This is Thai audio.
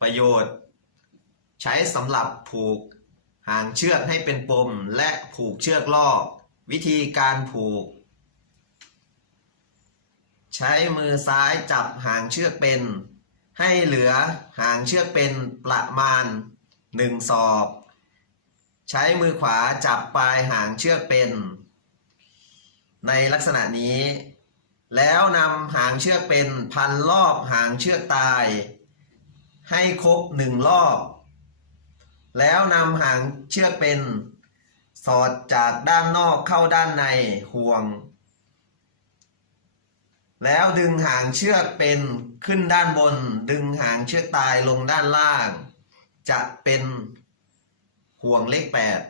ประโยชน์ใช้สำหรับผูกหางเชือกให้เป็นปมและผูกเชือกลอกวิธีการผูกใช้มือซ้ายจับหางเชือกเป็นให้เหลือหางเชือกเป็นประมาณ1 ศอกใช้มือขวาจับปลายหางเชือกเป็นในลักษณะนี้แล้วนำหางเชือกเป็นพันรอบหางเชือกตายให้ครบ1 รอบแล้วนำหางเชือกเป็นสอดจากด้านนอกเข้าด้านในห่วงแล้วดึงหางเชือกเป็นขึ้นด้านบนดึงหางเชือกตายลงด้านล่างจะเป็นห่วงเลข 8